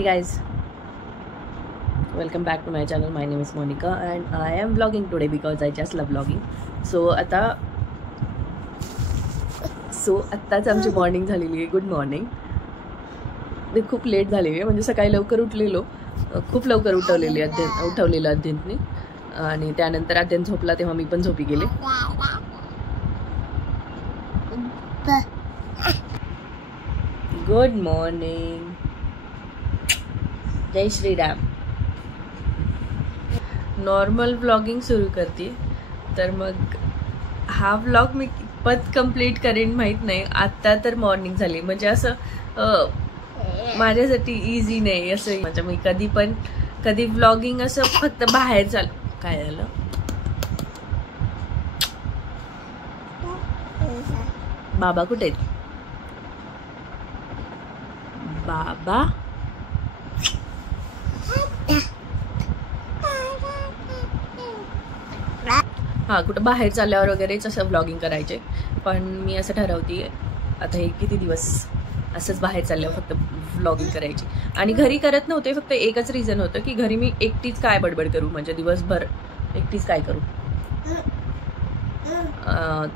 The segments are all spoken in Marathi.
Hey guys, welcome back to my channel. My name is Monica and I am vlogging today because I just love vlogging. So आत्ताच आमची मॉर्निंग झालेली आहे. Good morning. ते खूप लेट झालेली आहे, म्हणजे सकाळी लवकर उठलेलो, खूप लवकर उठवलेलं अध्ययनने आणि त्यानंतर अध्ययन झोपला तेव्हा मी पण झोपी गेले. Good morning. जय श्रीराम. नॉर्मल व्लॉगिंग सुरू करते, तर मग हा व्लॉग मी कितपत कंप्लीट करेन माहीत नाही. आत्ता तर मॉर्निंग झाली, म्हणजे असं माझ्यासाठी इझी नाही असं. म्हणजे मी कधी व्लॉगिंग असं फक्त बाहेर चाल. काय झालं? बाबा कुठे आहेत? बाबा हां, कुठं बाहेर चालल्यावर वगैरेच असं व्लॉगिंग करायचे. पण मी असं ठरवते आता हे किती दिवस असंच बाहेर चालल्यावर फक्त व्लॉगिंग करायची. आणि घरी करत नव्हते, फक्त एकच रिझन होतं की घरी मी एकटीच काय बडबड करू, म्हणजे दिवसभर एकटीच काय करू.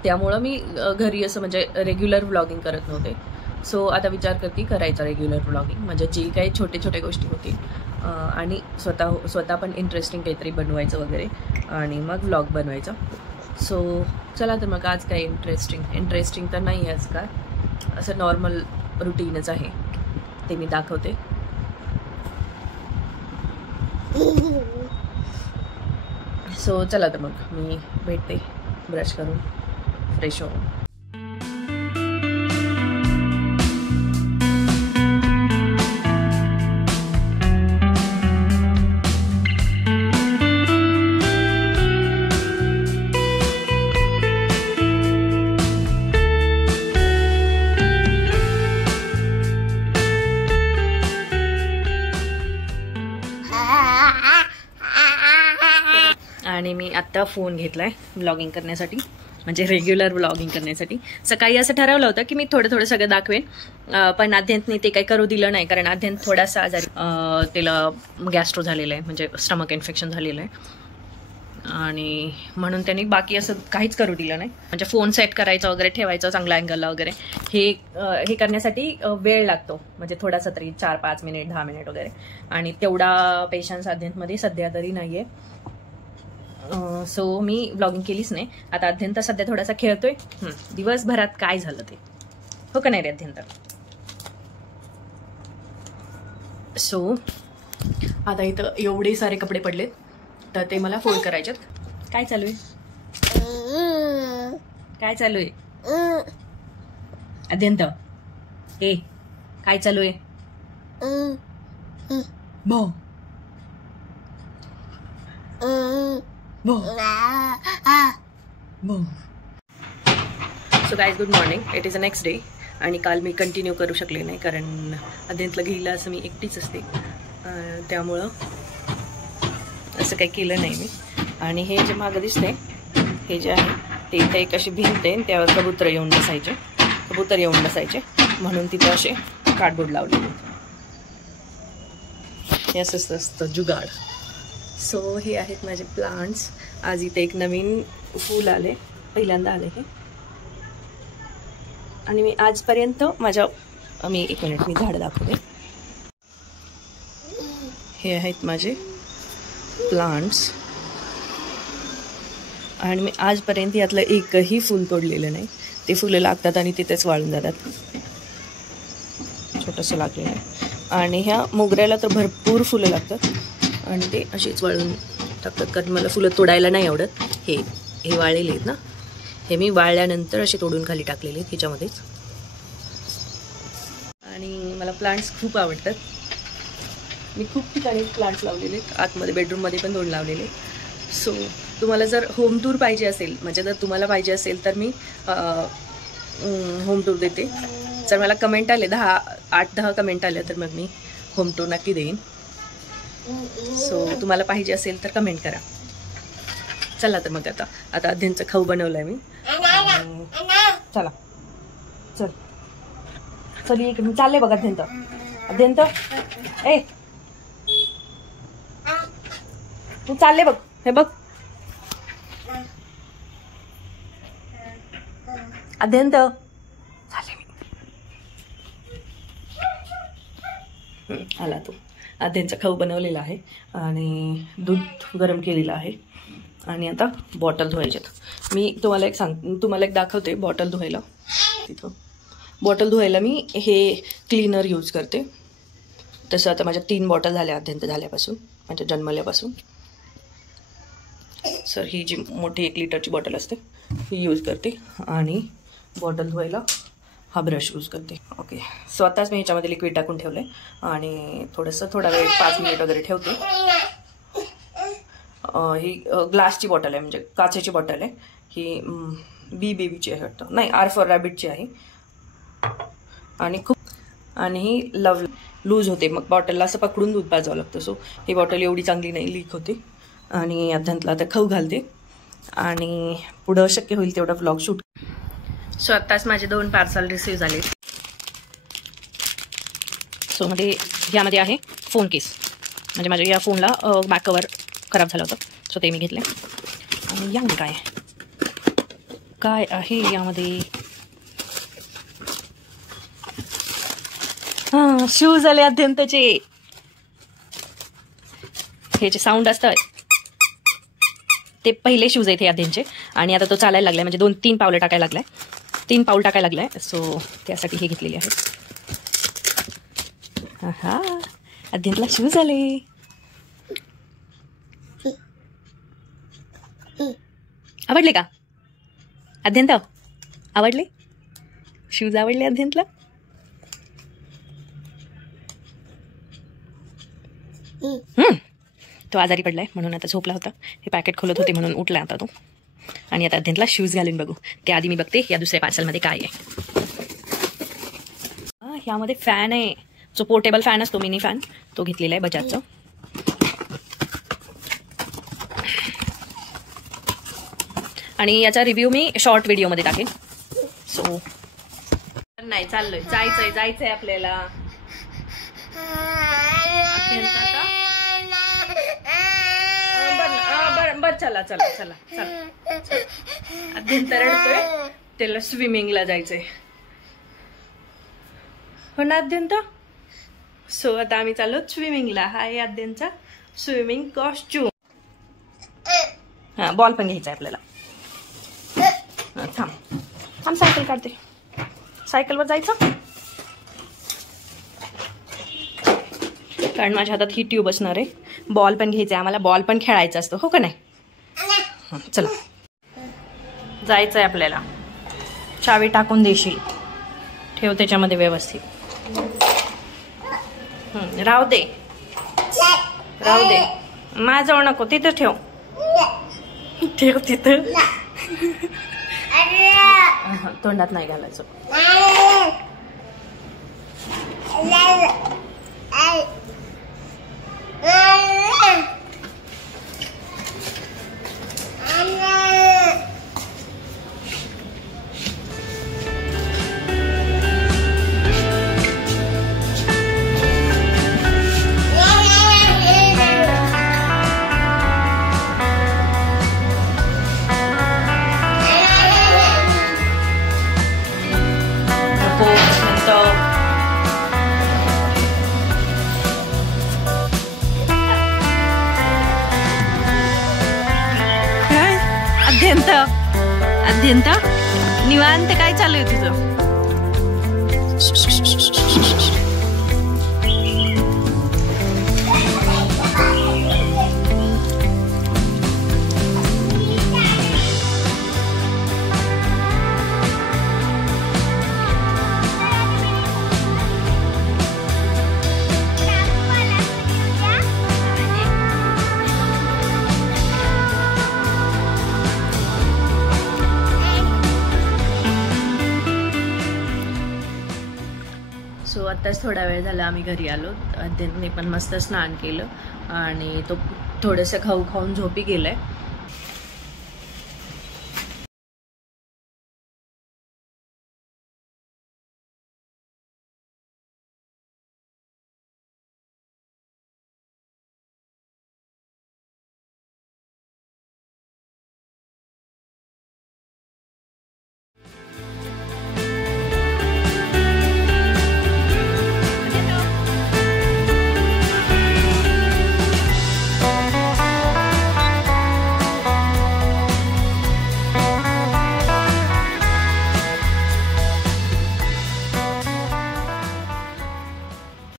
त्यामुळं मी घरी असं म्हणजे रेग्युलर व्लॉगिंग करत नव्हते. सो आता विचार करते करायचा रेग्युलर व्लॉगिंग, म्हणजे जी काही छोटे छोटे गोष्टी होतील आणि स्वतः पण इंटरेस्टिंग काहीतरी बनवायचं वगैरे आणि मग व्लॉग बनवायचा. सो चला तर मग आज काय इंटरेस्टिंग तर नाही आज काय, असं नॉर्मल रुटीनच आहे, ते मी दाखवते. सो चला तर मग मी भेटते ब्रश करून फ्रेश होऊन. आणि मी आत्ता फोन घेतलाय व्लॉगिंग करण्यासाठी, म्हणजे रेग्युलर व्लॉगिंग करण्यासाठी. सकाळी असं ठरवलं होतं की मी थोडं सगळं दाखवेन, पण अध्ययनने ते काही करू दिलं नाही, कारण अध्ययन थोडासा आजारी, त्याला गॅस्ट्रो झालेलं आहे, म्हणजे स्टमक इन्फेक्शन झालेलं आहे, आणि म्हणून त्यांनी बाकी असं काहीच करू दिलं नाही. म्हणजे फोन सेट करायचा वगैरे, ठेवायचा चांगल्या अँगलला वगैरे, हे करण्यासाठी वेळ लागतो, म्हणजे थोडासा तरी 4-5 मिनिट 10 मिनिट वगैरे, आणि तेवढा पेशन्स अध्ययनमध्ये सध्या तरी नाही आहे. सो मी व्लॉगिंग केलीच नाही. आता अध्ययन तर सध्या थोडासा खेळतोय. दिवसभरात काय झालं ते, हो का नाही रे अध्ययन? तर सो आता इथं एवढे सारे कपडे पडलेत, तर ते मला फोल्ड करायचेत. काय चालू आहे? काय चालू आहे अध्ययन? तर काय चालू आहे? So guys, good morning. It is a next day. आणि काल मी कंटिन्यू करू शकले नाही, कारण अध्ययनला घेईला असं मी एकटीच असते, त्यामुळं असं काही केलं नाही मी. आणि हे जे मागं दिसतंय, हे जे आहे ते इथं एक अशी भिंत आहे, त्यावर कबूतर येऊन बसायचे, म्हणून तिथे असे कार्डबोर्ड लावलेले. हे असं असतं जुगाड. सो हे आहेत माझे प्लांट्स. आज इथे एक नवीन फूल आले, पहिल्यांदा आले हे. आणि मी आजपर्यंत एक मिनिट मी झाडं दाखवते. हे आहेत माझे प्लांट्स, आणि मी आजपर्यंत यातलं एकही फूल तोडलेलं नाही. ते फुलं लागतात आणि तिथेच वाळून जातात. छोटंसं लागलेलं आहे. आणि ह्या मोगऱ्याला तर भरपूर फुलं लागतात, आणि ते अशीच वाळून टाकतात, कारण मला फुलं तोडायला नाही आवडत. हे वाळलेले आहेत ना, हे मी वाळल्यानंतर असे तोडून खाली टाकलेले आहेत ह्याच्यामध्येच. आणि मला प्लांट्स खूप आवडतात. मी खूप ठिकाणी प्लांट्स लावलेले आहेत, आतमध्ये बेडरूममध्ये पण 2 लावलेले. सो तुम्हाला जर होम टूर पाहिजे असेल, म्हणजे जर तुम्हाला पाहिजे असेल तर मी होम टूर देते. जर मला कमेंट आले 8-10 कमेंट आल्या तर मग मी होम टूर नक्की देईन. सो तुम्हाला पाहिजे असेल तर कमेंट करा. चला तर मग आता अध्ययनचं खाऊ बनवलं आहे मी. चला चल चल, इकडे चालले बघा अध्ययन. अध्यंत ए तू चालले बघ, हे बघ अध्यंत चालले मी. आला तू. अध्यंचा खाऊ बनवलेला आहे आणि दूध गरम केलेलं आहे आणि आता बॉटल धुवायच्यात. मी तुम्हाला एक दाखवते बॉटल धुवायला. तिथं बॉटल धुवायला मी हे क्लीनर यूज करते. तसं आता माझ्या 3 बॉटल झाल्या अध्यंत झाल्यापासून, माझ्या जन्मल्यापासून. सर ही जी मोठी 1 लिटरची बॉटल असते ही यूज करते आणि बॉटल धुवायला हा ब्रश यूज करते. ओके, स्वतःच मी ह्याच्यामध्ये लिक्विड टाकून ठेवलं आहे आणि थोडा वेळ 5 मिनिट वगैरे ठेवते. ही ग्लासची बॉटल आहे, म्हणजे काचेची बॉटल आहे. ही बी बेबीची आहे वाटतं, नाही आर फॉर रॅबिटची आहे. आणि ही लूज होते, मग बॉटलला असं पकडून दूध पाजावं लागतं. सो ही बॉटल एवढी चांगली नाही, लीक होते. आणि अध्यंतला आता खाऊ घालते आणि पुढं शक्य होईल तेवढा व्लॉग शूट. सो आत्ताच माझे 2 पार्सल रिसीव्ह झाले. सो ह्यामध्ये आहे फोन केस, म्हणजे माझ्या या फोनला बॅक कवर खराब झालं होतं, सो ते मी घेतले. आणि यामध्ये काय आहे यामध्ये, हां शूज आले अत्यंतचे. हे जे साऊंड असतात ते पहिले शूज आहेत हे अध्ययनचे. आणि आता तो चालायला लागलाय, म्हणजे 2-3 पावलं टाकायला लागलाय, 3 पाऊल टाकायला लागलाय. सो त्यासाठी हे घेतलेले आहे. हा अध्ययनला शूज आले. आवडले का अध्यंत? आवडले शूज? आवडले अध्यंतला? तो आजारी पडलाय म्हणून आता झोपला होता. हे पॅकेट खोलत होते म्हणून उठला आता तो. आणि आता अध्यंतला शूज घालून बघू. त्याआधी मी बघते या दुसऱ्या पार्सलमध्ये काय आहे. ह्यामध्ये फॅन आहे, जो पोर्टेबल फॅन असतो, मिनी फॅन, तो घेतलेला आहे बजाजचा. आणि याचा रिव्ह्यू मी शॉर्ट व्हिडिओमध्ये टाकेन. सो नाही चाललोय, जायचंय आपल्याला. बर चला अध्यंत रडतोय, त्याला स्विमिंगला जायचंय हो ना अध्यंत. सो आता आम्ही चाललो स्विमिंगला. हा आहे अध्यंतचा स्विमिंग कॉस्ट्यूम. हा बॉल पण घ्यायचा आहे आपल्याला. थांब सायकल काढते. सायकलवर जायचं कारण माझ्या हातात ही ट्यूब असणार आहे. बॉल पण घ्यायचा आहे आम्हाला, बॉल पण खेळायचा असतो हो का नाही. चला जायचं आहे आपल्याला. चावी टाकून देशील, ठेव त्याच्यामध्ये व्यवस्थित. राहू दे माझ्याजवळ नको, तिथं ठेव तिथं. तोंडात नाही घालायचं. अध्यंत निवांत काय चालू आहे तुझं? सो आत्ताच थोडा वेळ झाला आम्ही घरी आलो. अध्ययनने पण मस्त स्नान केलं आणि तो थोडंसं खाऊ खाऊन झोपी गेलाय.